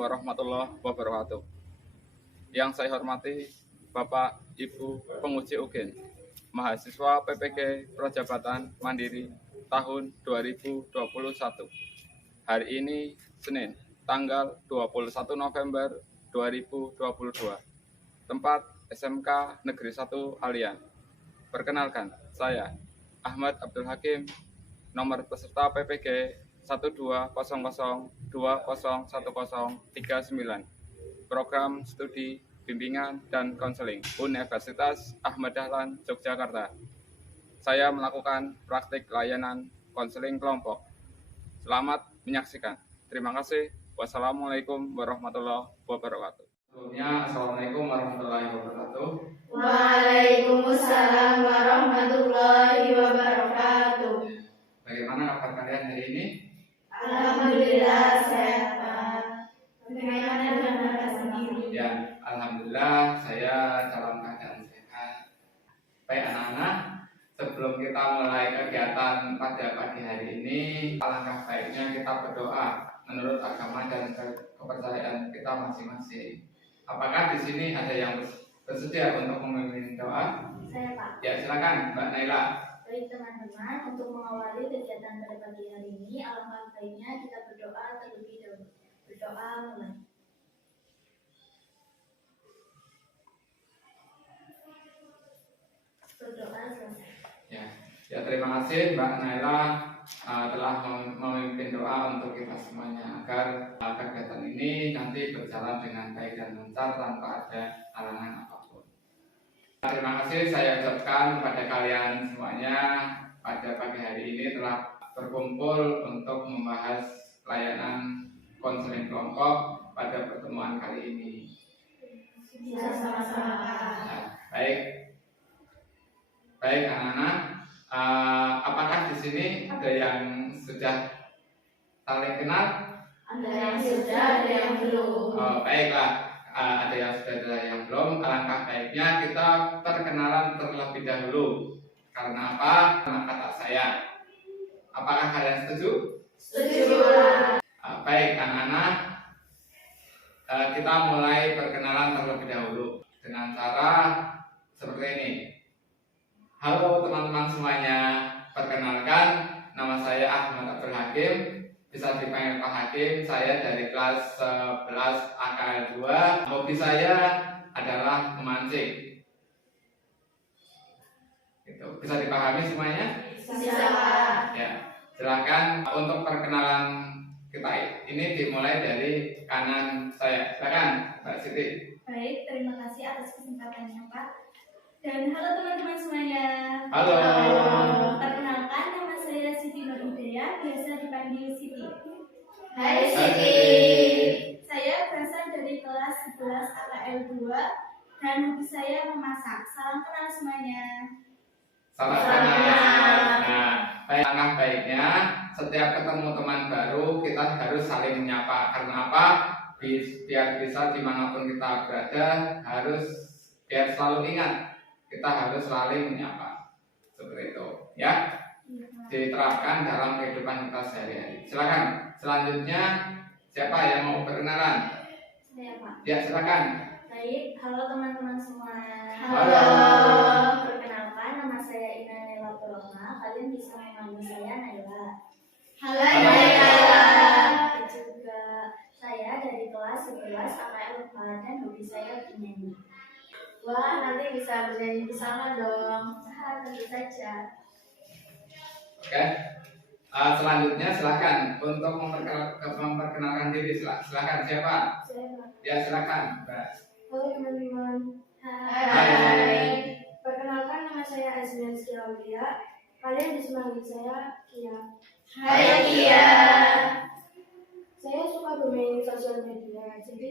warahmatullahi wabarakatuh. Yang saya hormati Bapak Ibu penguji UGEN, mahasiswa PPG Prajabatan Mandiri tahun 2021. Hari ini Senin, tanggal 21 November 2022. Tempat SMK Negeri 1 Alian. Perkenalkan, saya Ahmad Abdul Hakim, nomor peserta PPG 12002011039, program studi bimbingan dan konseling Universitas Ahmad Dahlan Yogyakarta. Saya melakukan praktik layanan konseling kelompok. Selamat menyaksikan. Terima kasih. Wassalamualaikum warahmatullahi wabarakatuh. Sebelumnya, Assalamualaikum warahmatullahi wabarakatuh. Waalaikumsalam warahmatullahi wabarakatuh. Bagaimana kabar kalian hari ini? Alhamdulillah sehat, Pak. Bagaimana dengan Bapak sendiri? Ya, alhamdulillah saya dalam keadaan sehat. Baik anak-anak, sebelum kita mulai kegiatan pada pagi hari ini, alangkah baiknya kita berdoa menurut agama dan kepercayaan kita masing-masing. Apakah di sini ada yang bersedia untuk memimpin doa? Saya, Pak. Ya, silakan Mbak Naila. Baik teman-teman, untuk mengawali kegiatan pada pagi hari ini, alangkah baiknya kita berdoa terlebih dahulu. Berdoa mulai. Berdoa selesai. Ya, terima kasih Mbak Naila telah memimpin doa untuk kita semuanya agar kegiatan ini nanti berjalan dengan baik dan lancar tanpa ada halangan apapun. Terima kasih saya ucapkan kepada kalian semuanya pada pagi hari ini telah berkumpul untuk membahas layanan konseling kelompok pada pertemuan kali ini. Ya, sama-sama. Baik anak-anak, apakah di sini ada yang sudah saling kenal? Ada yang sudah, ada yang belum. Baiklah. Ada yang sudah, ada yang belum. Alangkah baiknya kita perkenalan terlebih dahulu. Karena apa? Karena kata saya. Apakah kalian setuju? Setuju. Baik anak-anak, kita mulai perkenalan terlebih dahulu dengan cara seperti ini. Halo teman-teman semuanya, perkenalkan nama saya Ahmad Abdul Hakim. Bisa dipanggil Pak Hakim, saya dari kelas 11 AKL 2. Hobi saya adalah memancing. Gitu. Bisa dipahami semuanya? Bisa. Ya, silakan untuk perkenalan kita ini dimulai dari kanan saya. Silakan, Mbak Siti. Baik, terima kasih atas kesempatannya, Pak. Dan halo teman-teman semuanya. Halo. Perkenalkan, nama saya Siti Nur Hidayah, biasa dipanggil Siti. Hai, Siti. Saya berasal dari kelas 11 AKL 2 dan hobi saya memasak. Salam kenal semuanya. Salam kenal. Nah, langkah baiknya setiap ketemu teman baru kita harus saling menyapa. Karena apa? Biar bisa dimanapun kita berada, biar selalu ingat kita harus saling menyapa. Seperti itu, ya. Diterapkan dalam kehidupan kita sehari-hari. Silakan. Selanjutnya siapa yang mau berkenalan? Saya, Pak. Ya, silakan. Baik, halo teman-teman semua. Halo. Perkenalkan, nama saya Ina Naila Puroma. Kalian bisa memanggil saya Naila. Halo, Naila. Juga saya dari kelas 11 AKL 4 dan hobi saya bernyanyi. Wah, nanti bisa bernyanyi bersama dong. Tentu saja. Oke. Selanjutnya silakan untuk memperkenalkan diri. Silakan siapa? Saya. Ya, silakan, Mbak. Halo teman-teman. Hai. Perkenalkan, nama saya Azmian Aulia. Kalian bisa manggil saya Kia. Hai, Kia. Saya suka bermain sosial media. Jadi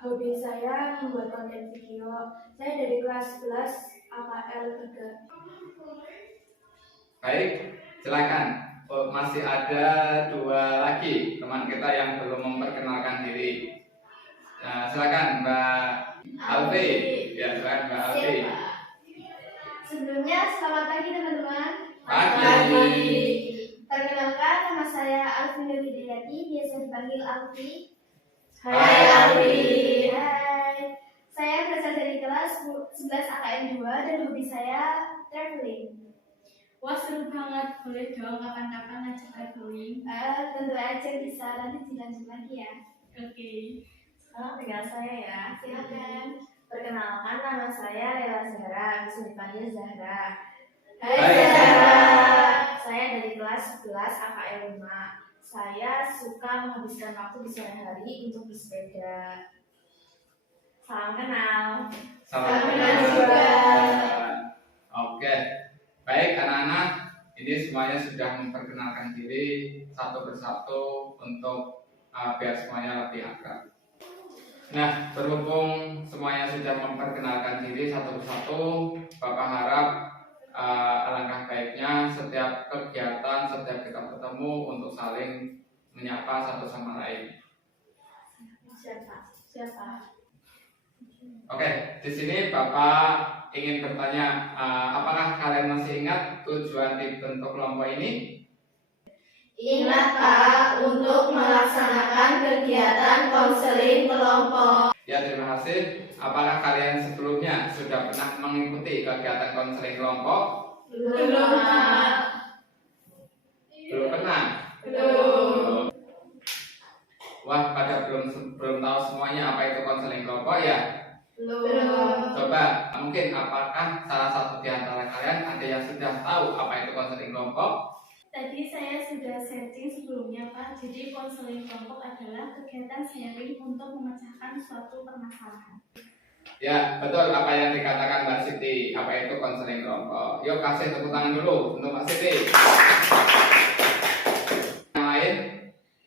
hobi saya membuat konten video. Saya dari kelas 11 AKL 3. Baik, silakan. Masih ada 2 lagi teman kita yang belum memperkenalkan diri. Nah, silakan Mbak Alfi. Ya, silakan Mbak Alfi. Sebelumnya selamat pagi teman-teman. Pagi. Perkenalkan, nama saya Alfi Nur Hidayati, biasa dipanggil Alfi. Hai. UKM 2 dan hobi saya traveling. Wah, seru banget. Boleh dong kapan-kapan ngajak traveling. Tentu aja bisa, nanti dilanjut lagi ya. Oke. Sekarang tinggal saya ya. Silakan. Perkenalkan, nama saya Lela Zahra, bisa dipanggil Zahra. Hai, Zahra. Saya dari kelas 11 AKL 5. Saya suka menghabiskan waktu di sore hari untuk bersepeda. Salam kenal. Salam kenal kenal juga. Oke, baik anak-anak, ini semuanya sudah memperkenalkan diri satu persatu untuk biar semuanya lebih akrab. Nah, berhubung semuanya sudah memperkenalkan diri satu persatu, Bapak harap alangkah baiknya setiap kegiatan, setiap kita bertemu untuk saling menyapa satu sama lain. Siapa? Oke, di sini Bapak ingin bertanya, apakah kalian masih ingat tujuan dibentuk kelompok ini? Ingat Pak, untuk melaksanakan kegiatan konseling kelompok. Ya, terima kasih. Apakah kalian sebelumnya sudah pernah mengikuti kegiatan konseling kelompok? Belum Pak. Belum pernah? Belum. Wah, pada belum tahu semuanya apa itu konseling kelompok ya? Belum. Coba, mungkin apakah salah satu di antara kalian ada yang sudah tahu apa itu konseling kelompok? Tadi saya sudah searching sebelumnya, Pak. Jadi konseling kelompok adalah kegiatan sharing untuk memecahkan suatu permasalahan. Ya, betul apa yang dikatakan Mbak Siti. Apa itu konseling kelompok? Yuk kasih tepuk tangan dulu untuk Mbak Siti. Yang lain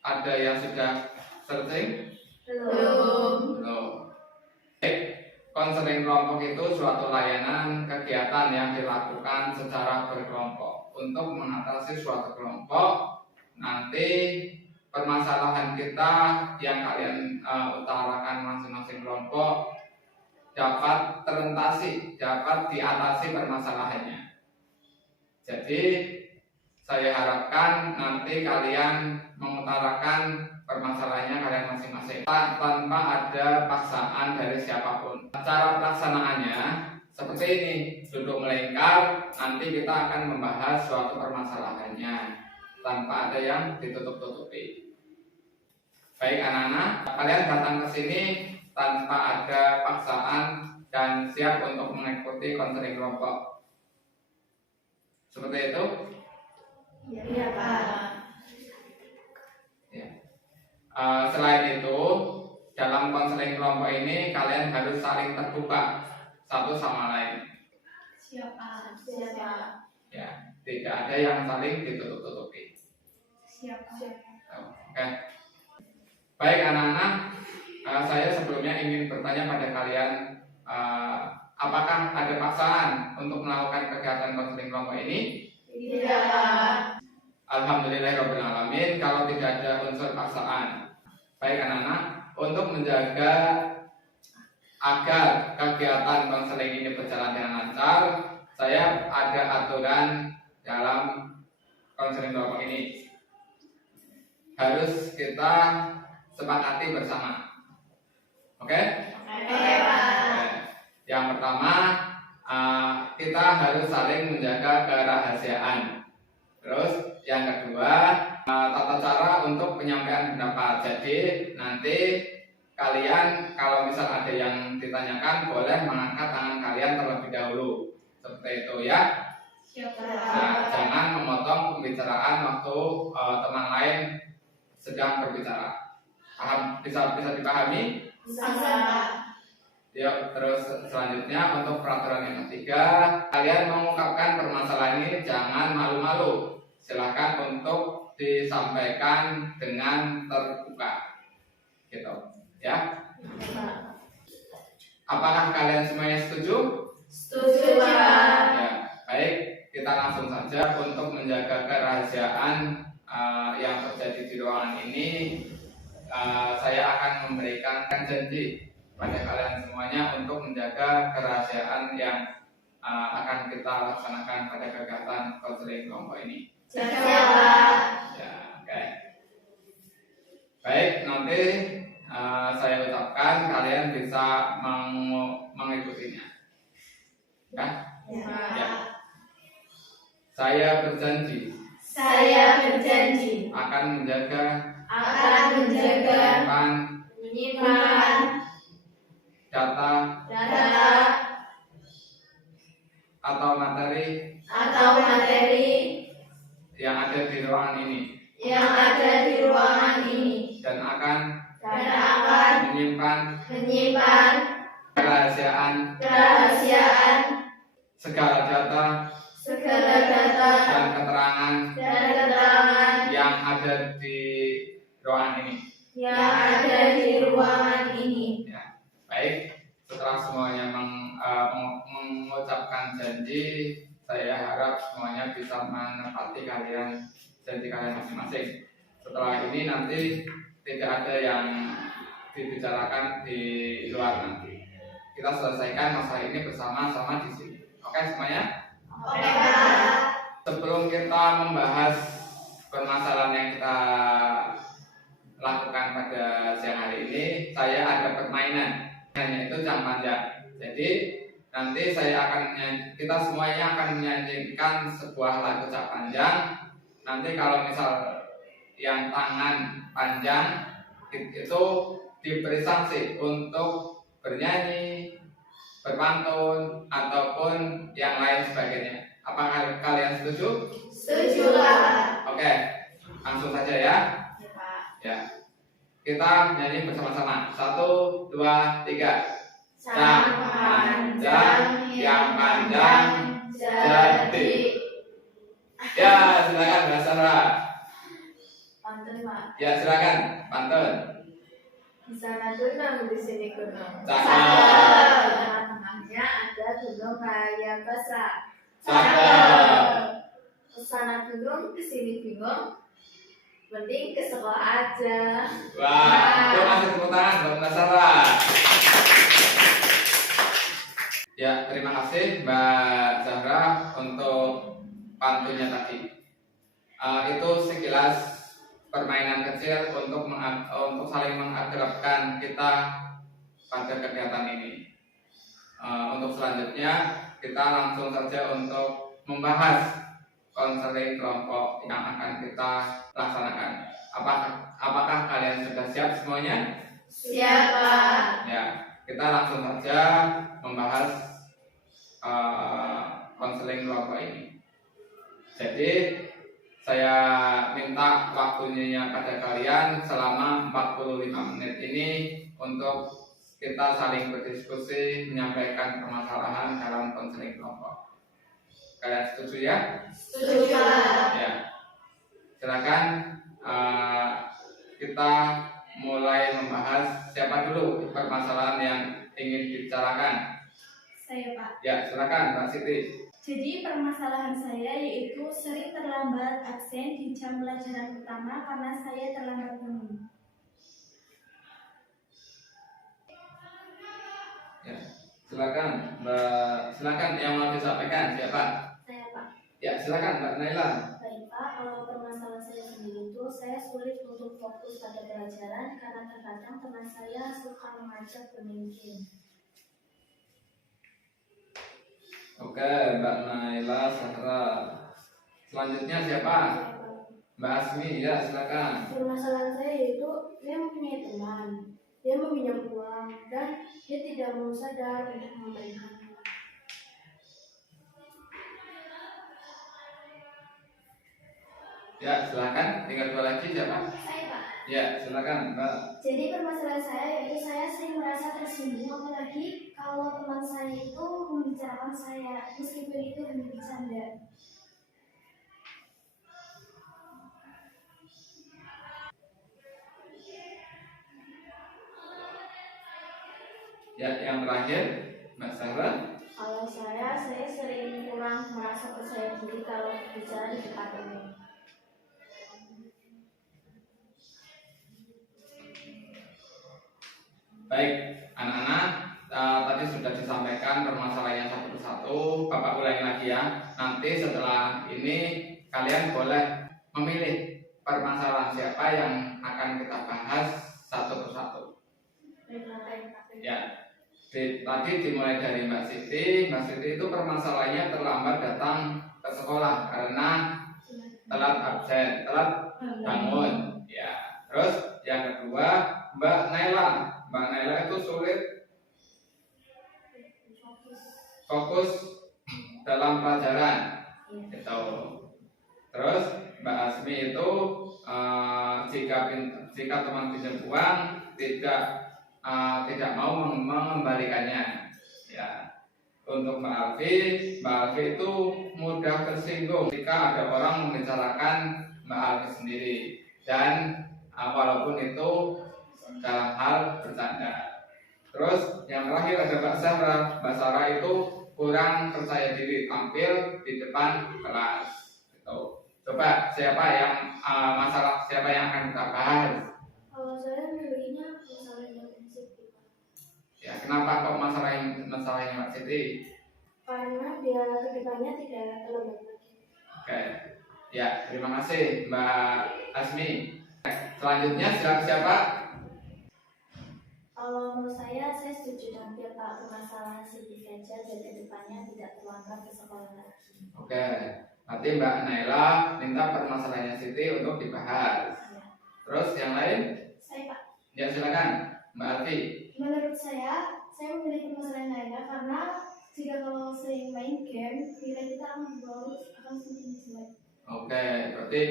ada yang sudah searching? Belum. Belum. Konseling kelompok itu suatu layanan kegiatan yang dilakukan secara berkelompok untuk mengatasi suatu kelompok. Nanti permasalahan kita yang kalian utarakan masing-masing kelompok dapat dapat diatasi permasalahannya. Jadi saya harapkan nanti kalian mengutarakan permasalahannya kalian masing-masing tanpa ada paksaan dari siapapun. Cara pelaksanaannya seperti ini, duduk melingkar, nanti kita akan membahas suatu permasalahannya tanpa ada yang ditutup-tutupi. Baik anak-anak, kalian datang ke sini tanpa ada paksaan dan siap untuk mengikuti konseling kelompok. Seperti itu? Iya Pak. Selain itu, dalam konseling kelompok ini kalian harus saling terbuka satu sama lain. Siapa? Ya, tidak ada yang saling ditutup-tutupi. Siapa? Oke. Baik anak-anak, saya sebelumnya ingin bertanya pada kalian, apakah ada paksaan untuk melakukan kegiatan konseling kelompok ini? Tidak Pak. Alhamdulillahirobbilalamin, kalau tidak ada unsur paksaan. Baik anak-anak, untuk menjaga agar kegiatan konseling ini berjalan dengan lancar, saya ada aturan dalam konseling kelompok ini. Harus kita sepakati bersama. Oke? Oke Pak. Yang pertama, kita harus saling menjaga kerahasiaan. Terus yang kedua, tata cara untuk penyampaian pendapat. Jadi nanti kalian kalau misal ada yang ditanyakan boleh mengangkat tangan kalian terlebih dahulu. Seperti itu ya. Siapa? Nah, jangan memotong pembicaraan waktu teman lain sedang berbicara. Paham? Bisa dipahami? Bisa Pak. Yuk, terus selanjutnya untuk peraturan yang ketiga, kalian mengungkapkan permasalahan ini jangan malu-malu. Silakan untuk disampaikan dengan terbuka, gitu, ya. Apakah kalian semuanya setuju? Setuju Pak. Ya, baik. Kita langsung saja untuk menjaga kerahasiaan yang terjadi di ruangan ini. Saya akan memberikan janji pada kalian semuanya untuk menjaga kerahasiaan yang akan kita laksanakan pada kegiatan konseling kelompok ini. Siap Pak. Ya, oke. Baik, nanti saya ucapkan kalian bisa mengikutinya. Ya. Ya. Ya. Saya berjanji Saya berjanji akan menjaga, menyimpan data data atau materi atau materi yang ada di ruangan ini yang ada di ruangan ini dan akan menyimpan kerahasiaan segala data dan keterangan yang ada di ruangan ini. Ya. Baik, setelah semuanya mengucapkan janji, saya harap semuanya bisa menepati janji kalian masing-masing. Setelah ini nanti tidak ada yang dibicarakan di luar nanti. Kita selesaikan masalah ini bersama-sama di sini. Oke semuanya? Oke, Pak. Sebelum kita membahas permasalahan yang kita lakukan pada siang hari ini, saya ada permainan, yaitu jam panjang. Jadi nanti kita semuanya akan menyanyikan sebuah lagu cap panjang. Nanti kalau misal yang tangan panjang itu diberi sanksi untuk bernyanyi, berpantun ataupun yang lain sebagainya. Apakah kalian setuju? Setuju, Pak. Oke, langsung saja ya. Ya, Pak. Ya, kita nyanyi bersama-sama. 1, 2, 3. Sang panjang yang panjang jadi. Ya, silakan Mbak Sarah. Pantun, Pak. Ya, silakan pantun. Di sana gunung, di sini gunung. Cakep. Tengah-tengahnya ada gunung raya besar. Cakep. Ke sana gunung, ke sini bingung. Mending ke sekolah aja. Wah, itu masih tepuk tangan buat Mbak Sarah. Ya, terima kasih Mbak Zahra untuk pantunnya tadi. Itu sekilas permainan kecil untuk saling mengakrabkan kita pada kegiatan ini. Untuk selanjutnya kita langsung saja untuk membahas konseling kelompok yang akan kita laksanakan. Apakah kalian sudah siap semuanya? Siap, Pak. Ya, kita langsung saja membahas konseling kelompok ini. Jadi saya minta waktunya pada kalian selama 45 menit ini untuk kita saling berdiskusi, menyampaikan permasalahan dalam konseling kelompok. Kalian setuju ya? Setuju, Pak. Ya. Silakan kita mulai membahas siapa dulu permasalahan yang ingin dibicarakan. Saya, Pak. Ya, silakan Mbak Siti. Jadi permasalahan saya yaitu sering terlambat absen di jam pelajaran pertama karena saya terlambat bangun. Ya, silakan Mbak. Silakan yang mau disampaikan siapa? Saya, Pak. Ya, silakan Mbak Naila. Baik, Pak. Kalau permasalahan saya sendiri itu, saya sulit untuk fokus pada pelajaran karena terkadang teman saya suka mengajak bermain game. Oke, Mbak Naila Sahra. Selanjutnya siapa? Mbak Asmi, ya silakan. Permasalahan saya yaitu dia mempunyai teman, dia meminjam uang dan dia tidak mau sadar untuk mengembalikannya. Ya, silakan. Tinggal dua lagi siapa? Saya, Pak. Ya, silakan Mbak. Jadi permasalahan saya yaitu saya sering merasa tersinggung, apalagi kalau teman saya itu membicarakan saya meskipun itu hanya bercanda. Ya, yang terakhir Mbak Sarah. Kalau saya sering kurang merasa percaya diri kalau bicara di depan umum. Baik, anak-anak, tadi sudah disampaikan permasalahannya satu persatu. Bapak ulangi lagi ya. Nanti setelah ini kalian boleh memilih permasalahan siapa yang akan kita bahas satu persatu. Baiklah, Pak. Ya, Tadi dimulai dari Mbak Siti. Mbak Siti itu permasalahannya terlambat datang ke sekolah karena telat absen, telat bangun. Ya. Terus yang kedua Mbak Naila. Mbak Naila itu sulit fokus dalam pelajaran. Gitu. Terus Mbak Asmi itu jika teman pinjam uang tidak mau mengembalikannya. Ya. Untuk Mbak Alfi itu mudah tersinggung jika ada orang membicarakan Mbak Alfi sendiri dan walaupun itu dalam hal bercanda. Terus yang terakhir ada Mbak Sarah. Mbak Sarah itu kurang percaya diri tampil di depan kelas. Gitu. Coba siapa yang akan kita bahas? Kalau saya milihnya masalah yang sensitif. Ya, kenapa kok masalahnya Mbak Siti? Karena biar kedepannya tidak terlambat lagi. Oke, ya terima kasih Mbak Asmi. Selanjutnya siapa? Kalau menurut saya setuju dengan Pak, permasalahan sedikit saja dan kedepannya tidak terlambat ke sekolah lagi. Oke, nanti Mbak Naila minta permasalahannya Siti untuk dibahas. Ya. Terus yang lain? Saya Pak. Ya silakan Mbak Alfi. Menurut saya memilih permasalahan lainnya karena jika kalau sering main game, nilai kita akan semakin jelek. Oke, berarti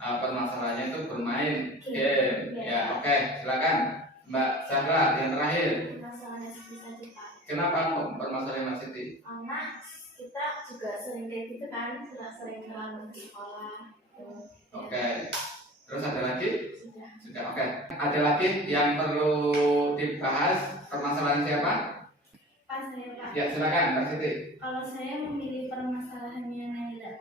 permasalahannya itu bermain game. Ya. Ya, oke, silakan Mbak Zahra yang terakhir. Permasalahan sedikit saja Pak. Kenapa kok permasalahan Mbak Siti? Karena kita juga sering kayak gitu kan, sering terlambat ke sekolah. Oke. Terus ada lagi? Sudah. Oke. Ada lagi yang perlu dibahas permasalahan siapa? Pak, saya Pak. Ya silakan Mbak Siti. Kalau saya memilih permasalahannya Naila,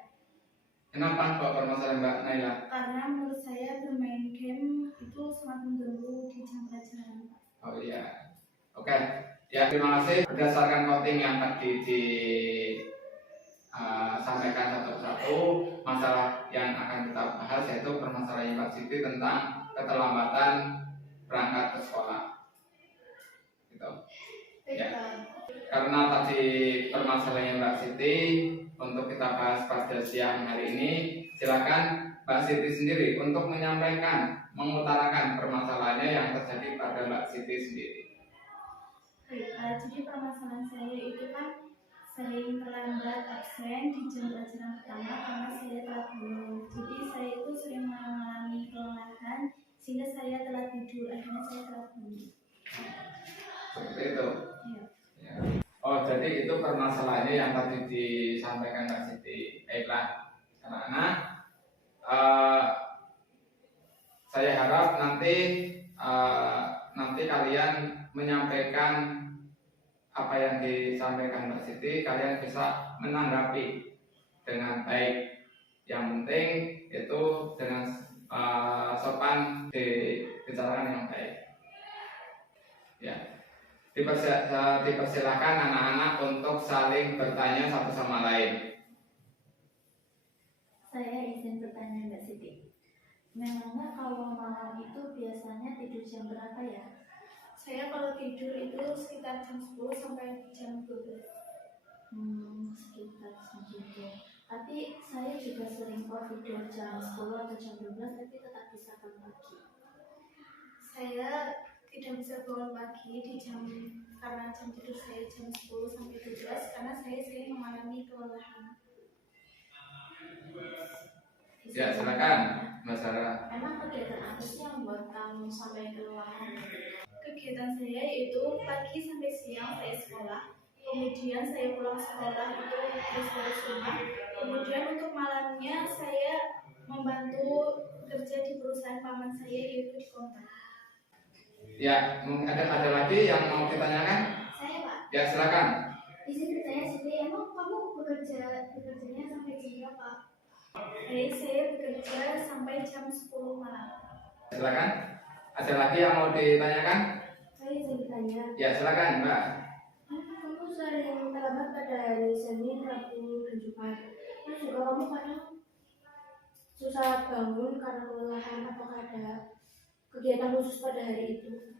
Kenapa kok permasalahan Mbak Naila? karena menurut saya bermain game itu sangat mengganggu di jam pelajaran. Oh iya. Oke. Ya terima kasih. Berdasarkan voting yang tadi sampaikan satu-satu, masalah yang akan kita bahas yaitu permasalahan Mbak Siti tentang keterlambatan berangkat ke sekolah. Gitu. Ya. Karena tadi permasalahannya Mbak Siti untuk kita bahas pada siang hari ini, silakan Mbak Siti sendiri untuk menyampaikan, mengutarakan permasalahannya yang terjadi pada Mbak Siti sendiri. Jadi permasalahan saya itu kan sering terlambat absen di jam pelajaran pertama karena saya telat bangun. Jadi saya itu sering mengalami kelelahan sehingga saya telat tidur, akhirnya saya telat bangun. Seperti itu. Ya. Ya. Oh, jadi itu permasalahannya yang tadi disampaikan Mbak Siti. Baiklah, anak-anak. Saya harap nanti kalian menyampaikan apa yang disampaikan Mbak Siti, kalian bisa menanggapi dengan baik. Yang penting itu dengan sopan dibicarakan yang baik. Ya. Dipersilakan anak-anak untuk saling bertanya satu sama lain. Saya izin bertanya Mbak Siti. Memangnya kalau malam itu biasanya tidur jam berapa ya? Saya kalau tidur itu sekitar jam 10 sampai jam 12. Sekitar jam 10. Tapi saya juga sering kok tidur jam 10 atau jam 12 tapi tetap bisa bangun pagi. Saya tidak bisa bangun pagi karena jam tidur saya jam 10 sampai 12 karena saya sering mengalami kelelahan. Ya, silakan Mbak Sarah. Emang kegiatan apa sih yang membuat kamu sampai kelelahan? Kegiatan saya yaitu pagi sampai siang saya sekolah, kemudian saya pulang sekolah itu beres-beres rumah, kemudian untuk malamnya saya membantu kerja di perusahaan paman saya yaitu di kontak. Ya, ada lagi yang mau ditanyakan? Saya Pak. Ya, silakan. Izin bertanya Siti, emang kamu bekerjanya sampai jam berapa? Saya bekerja sampai jam 10 malam. Silakan. Ada lagi yang mau ditanyakan? Saya izin bertanya. Ya, silakan Mbak. Kamu sering terlambat pada hari Senin, Rabu, dan Jumat. Terus juga kamu kadang susah bangun karena kelelahan. Apakah ada kegiatan khusus pada hari itu?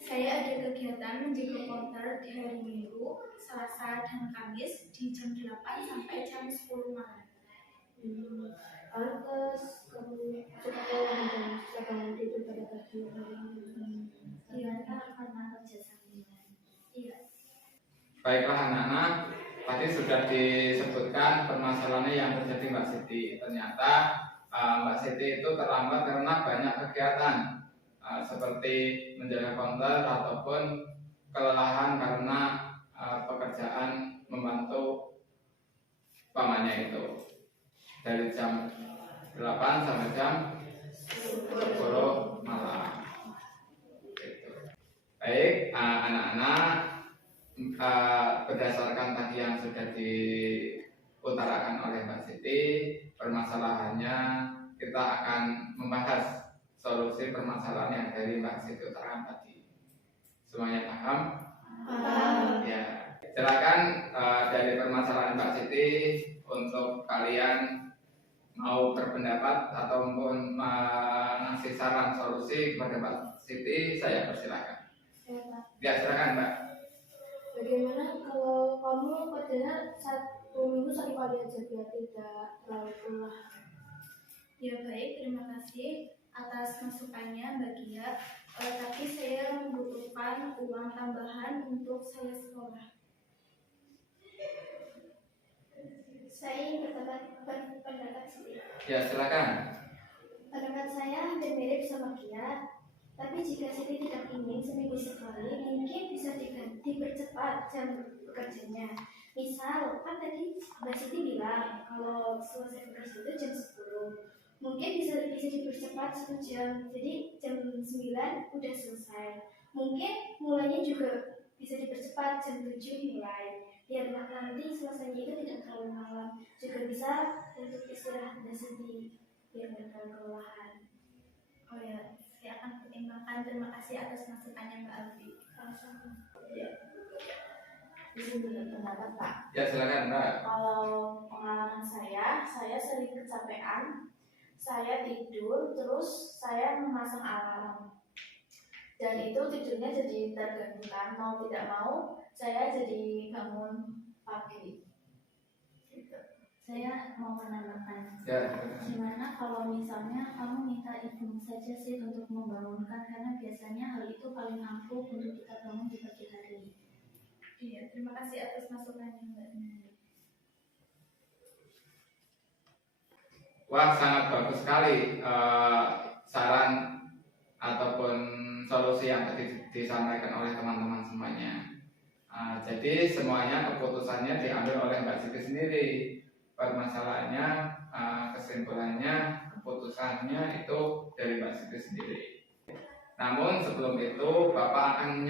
Saya ada kegiatan menjaga porter di hari Minggu, Selasa dan Kamis di jam 8 sampai jam 10 malam. Pantes kamu suka pulang dan suka bangun tidur pada pagi hari. Iya, karena kerja sampingan. Iya. Baiklah anak-anak, tadi sudah disebutkan permasalahannya yang terjadi Mbak Siti. Ternyata Mbak Siti itu terlambat karena banyak kegiatan seperti menjaga konter ataupun kelelahan karena pekerjaan membantu pamannya itu dari jam 8 sampai jam 10 malam. Gitu. Baik, anak-anak, berdasarkan tadi yang sudah diutarakan oleh Mbak Siti, permasalahannya kita akan membahas solusi permasalahan yang dari Mbak Siti utarakan tadi. Semuanya paham? Paham. Ya. Silakan dari permasalahan Mbak Siti untuk kalian mau berpendapat ataupun ngasih saran solusi kepada Mbak Siti, saya persilakan. Ya, silakan Mbak. Bagaimana kalau kamu kerjanya 1 minggu 1 kali aja biar tidak terlalu lelah? Ya baik, terima kasih atas masukannya Mbak Gia. Tapi saya membutuhkan uang tambahan untuk saya sekolah. Saya ingin berpendapat sedikit. Ya, silakan. Pendapat saya hampir mirip sama Gia. Tapi jika Siti tidak ingin seminggu sekali, mungkin bisa dipercepat jam bekerjanya. Misal, kan tadi Mbak Siti bilang kalau selesai bekerja itu jam 10. Mungkin bisa dipercepat 1 jam, jadi jam 9 udah selesai. Mungkin mulainya juga bisa dipercepat jam 7 mulai. Biar nanti selesainya itu tidak terlalu malam. Juga bisa untuk istirahat Mbak Siti, biar tidak terlalu kelelahan. Oh ya, saya akan pertimbangkan. Terima kasih atas masukannya Mbak Alfi. Sama-sama. Izin berpendapat Pak. Ya, silakan Mbak. Kalau pengalaman saya sering kecapean, saya tidur, terus saya memasang alarm. Dan itu tidurnya jadi terganggukan, mau tidak mau, saya jadi bangun pagi. Gitu. Saya mau menambahkan. Ya, Gimana kalau misalnya kamu minta ibu saja sih untuk membangunkan, karena biasanya hal itu paling ampuh untuk kita bangun di pagi hari. Iya, terima kasih atas masukannya Mbak Nani. wah sangat bagus sekali saran ataupun solusi yang tadi disampaikan oleh teman-teman semuanya. Jadi semuanya keputusannya diambil oleh Mbak Siti sendiri. Permasalahannya, kesimpulannya, keputusannya itu dari Mbak Siti sendiri. Namun sebelum itu Bapak akan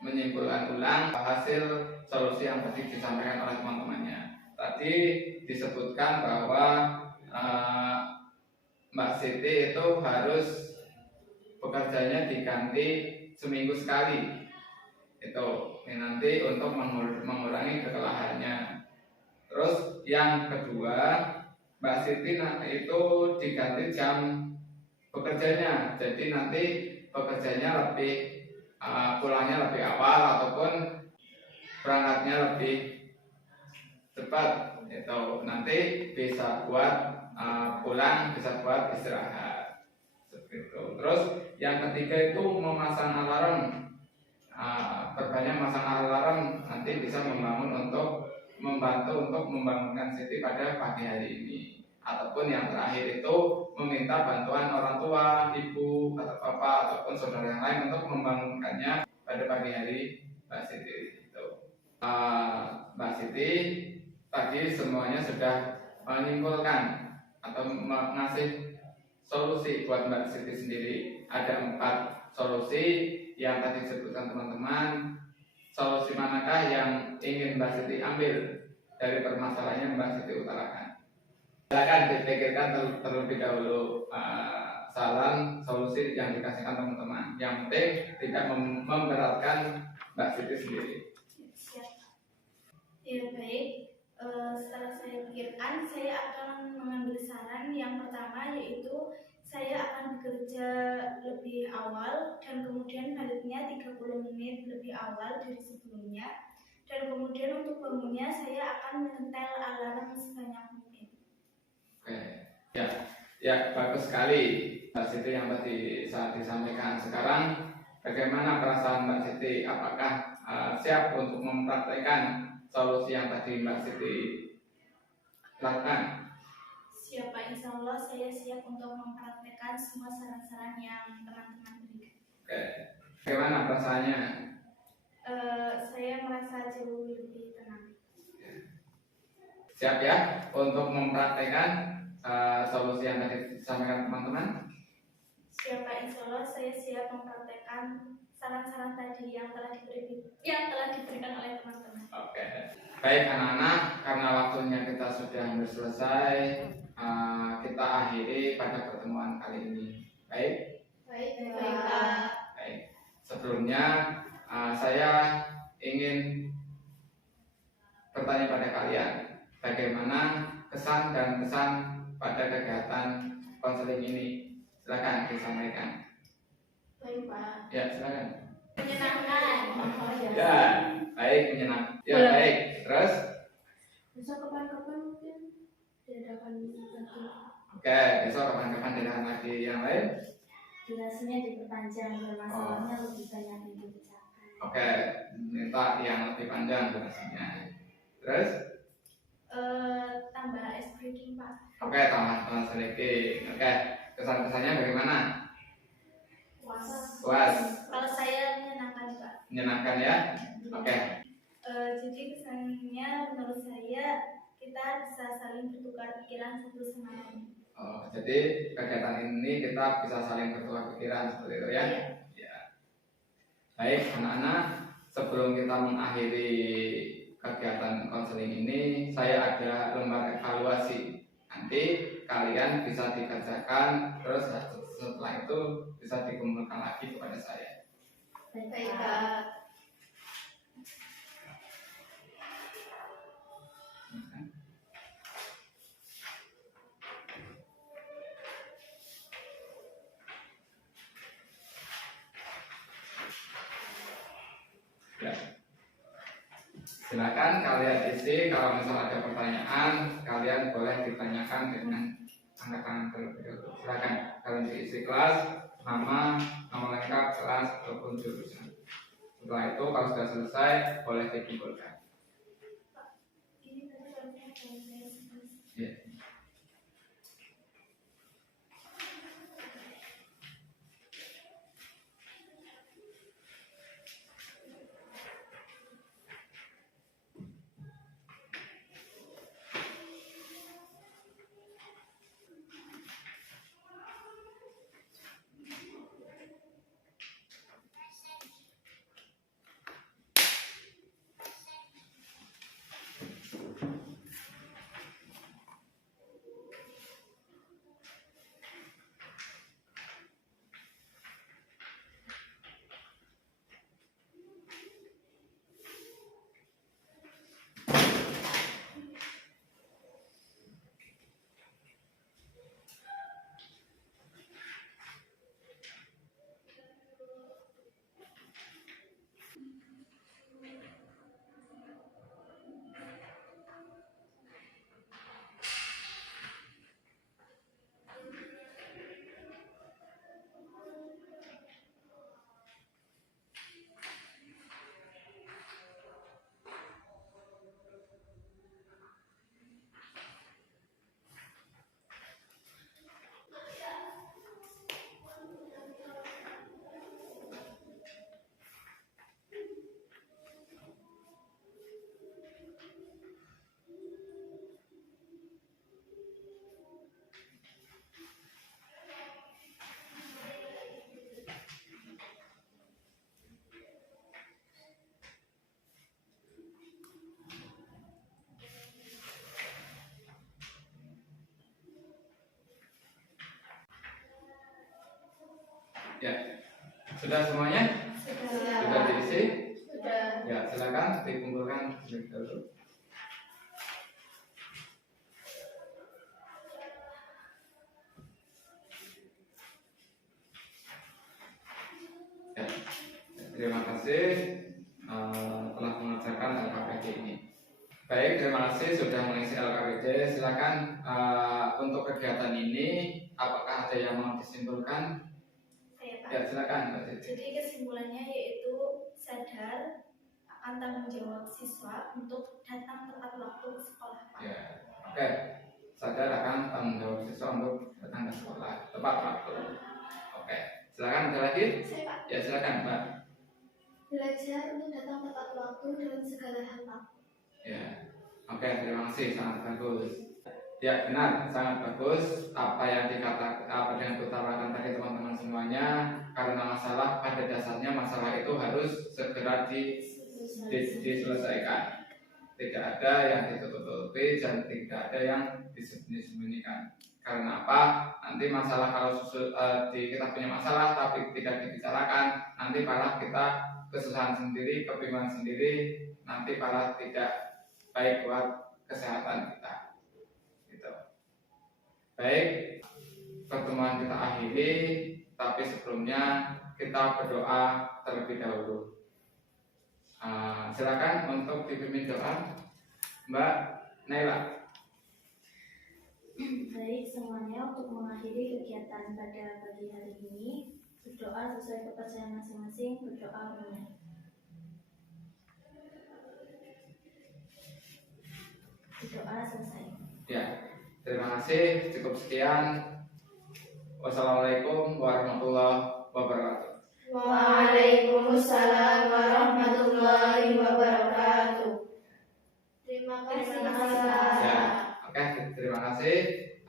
menyimpulkan ulang hasil solusi yang tadi disampaikan oleh teman-temannya. Tadi disebutkan bahwa Mbak Siti itu harus pekerjaannya diganti seminggu sekali. Itu nanti untuk mengurangi kelelahannya. Terus yang kedua, Mbak Siti itu diganti jam bekerjanya. Jadi nanti bekerjanya lebih pulangnya lebih awal ataupun berangkatnya lebih cepat. Itu nanti bisa buat pulang, bisa buat istirahat. Seperti itu. Terus yang ketiga itu memasang alarm. Perbanyak memasang alarm nanti bisa membantu untuk membangunkan Siti pada pagi hari ini. Ataupun yang terakhir itu meminta bantuan orang tua, ibu atau bapak ataupun saudara yang lain untuk membangunkannya pada pagi hari Mbak Siti. Itu. Mbak Siti tadi semuanya sudah menyimpulkan atau mengasih solusi buat Mbak Siti sendiri. Ada 4 solusi yang tadi disebutkan teman-teman. Solusi manakah yang ingin Mbak Siti ambil dari permasalahannya Mbak Siti utarakan? Silakan dipikirkan terlebih dahulu saran solusi yang dikasihkan teman-teman. Yang penting tidak memberatkan Mbak Siti sendiri. Siap. Ya baik. Setelah saya pikirkan, saya akan mengambil saran yang pertama, yaitu saya akan bekerja lebih awal dan kemudian baliknya 30 menit lebih awal dari sebelumnya. Dan kemudian untuk bangunnya saya akan menyetel alarm sebanyak mungkin. Oke, ya bagus sekali Mbak Siti yang tadi saat disampaikan. Sekarang bagaimana perasaan Mbak Siti? Apakah siap untuk mempraktekkan solusi yang tadi Mbak Siti lakukan? Siap Pak, insya Allah saya siap untuk mempraktekkan semua saran-saran yang teman-teman berikan. Oke, bagaimana perasaannya? Saya merasa jauh lebih tenang. Siap ya untuk mempraktekkan solusi yang tadi disampaikan teman-teman? Siap Pak, insya Allah saya siap mempraktekkan saran-saran tadi yang telah diberikan oleh teman-teman. Oke, baik anak-anak, karena waktunya kita sudah hampir selesai, kita akhiri pada pertemuan kali ini. Baik, Baik, Pak. baik. Sebelumnya saya ingin bertanya pada kalian, bagaimana kesan dan pesan pada kegiatan konseling ini? Silakan disampaikan. Baik, Pak. Ya, silakan. Menyenangkan. Ya, baik, menyenangkan. Ya, baik. Terus? Besok kapan-kapan mungkin diadakan lagi. Oke, besok kapan-kapan dengan lagi yang lain. Durasinya diperpanjang dan masalahnya lebih banyak yang dibicarakan. Oke, minta yang lebih panjang durasinya. Terus? Tambah ice breaking Pak. Oke, tambah sedikit. Oke, kesan-kesannya bagaimana? Puas, Kalau saya menyenangkan Pak. menyenangkan ya? Oke, Jadi kesannya menurut saya kita bisa saling bertukar pikiran satu sama lain. jadi kegiatan ini kita bisa saling bertukar pikiran seperti itu ya? Iya. Ya. Baik, anak-anak, sebelum kita mengakhiri kegiatan konseling ini, saya ada lembar evaluasi. Nanti kalian bisa dikerjakan, terus setelah itu bisa dikumpulkan lagi kepada saya. Baik, Pak. Ya. Silakan kalian isi, kalau misal ada pertanyaan kalian boleh ditanyakan dengan angkat tangan terlebih dahulu. Silakan kalian diisi kelas, nama lengkap kelas ataupun jurusan. Setelah itu kalau sudah selesai boleh dikumpulkan. Ini tadi soalnya kalau saya sebut. Ya. Ya, sudah semuanya? Sudah diisi? Sudah. Ya, silakan dikumpulkan terlebih dahulu. kasih telah mengerjakan LKPD ini. Baik, terima kasih sudah mengisi LKPD. Silakan untuk kegiatan ini, apakah ada yang mau disimpulkan? Saya Pak. Ya, silakan Mbak Siti. Jadi kesimpulannya yaitu sadar akan tanggung jawab siswa untuk datang tepat waktu ke sekolah Pak. Ya, oke. Sadar akan tanggung jawab siswa untuk datang ke sekolah tepat waktu. Oke, silakan ada lagi? Saya Pak, Ya, silakan Mbak. belajar untuk datang tepat waktu dalam segala hal Pak. Ya, oke, terima kasih, sangat bagus. Ya, benar, sangat bagus apa yang yang diutarakan tadi teman-teman semuanya. Karena masalah pada dasarnya masalah itu harus segera diselesaikan. Tidak ada yang ditutup-tutupi dan tidak ada yang disembunyikan. Karena apa? Nanti masalah kalau kita punya masalah tapi tidak dibicarakan, nanti malah kita kesusahan sendiri, kebingungan sendiri, nanti malah tidak baik buat kesehatan kita. Gitu. Baik, pertemuan kita akhiri, tapi sebelumnya kita berdoa terlebih dahulu. Silakan untuk dipimpin doa, Mbak Naila. Baik semuanya, untuk mengakhiri kegiatan pada pagi hari ini, berdoa sesuai kepercayaan masing-masing, berdoa mulai. Berdoa selesai. Ya, terima kasih. Cukup sekian. Wassalamualaikum warahmatullahi wabarakatuh. Waalaikumsalam warahmatullahi wabarakatuh. Terima kasih. Ya, oke, terima kasih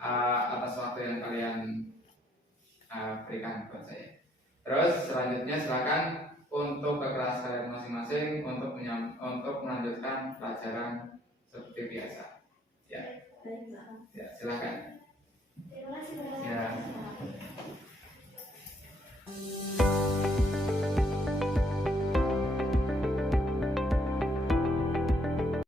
atas waktu yang kalian berikan buat saya. Terus selanjutnya silakan untuk ke kelas kalian masing-masing untuk melanjutkan pelajaran seperti biasa. Ya, Baik Pak. ya silakan.